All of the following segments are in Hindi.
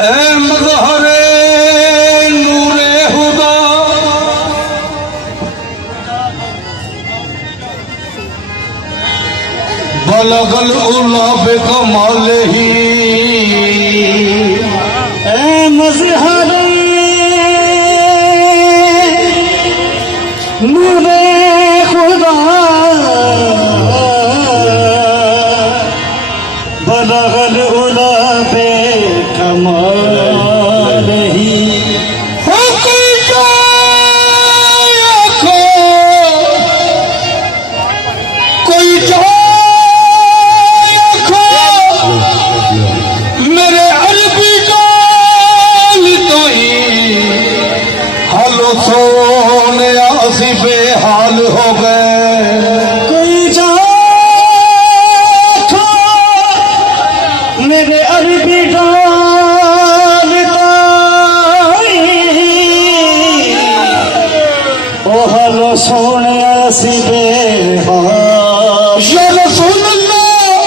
ए मज़हरे नूरे हुदा बलगल उला बेकमालिही ए मज़हरे नूरे खुदा बलगल उला बेकमालिही सोने आसी बेहाल हो गए कोई जा मेरे अरबी डाल ओ हलो सोने आसी बेहाल या रसूल अल्लाह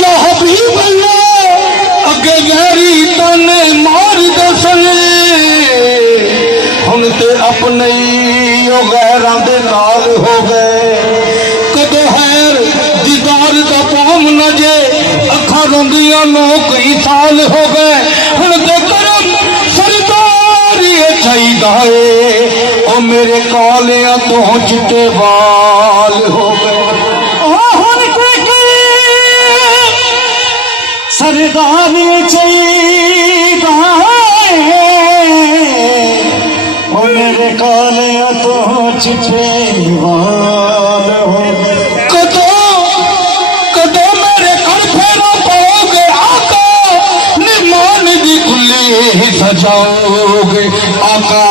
या हबीब अल्लाह अगे गहरी ताने मार दसने हुन ते अपने गैरां दे नाल हो गए कदों हैर दीदार का पाम न जे अखा रोंदियां नो कई साल हो गए हुन ते करम सरदारी चाहिदा है ओ मेरे कालियां तो चिट्टे बाल हो गए सरदारी चाहिदा मेरे काले तो चिट्टे बाल हो कदों मेरे घर फेरा पाओगे आका निमान दी खुली सजाओगे आका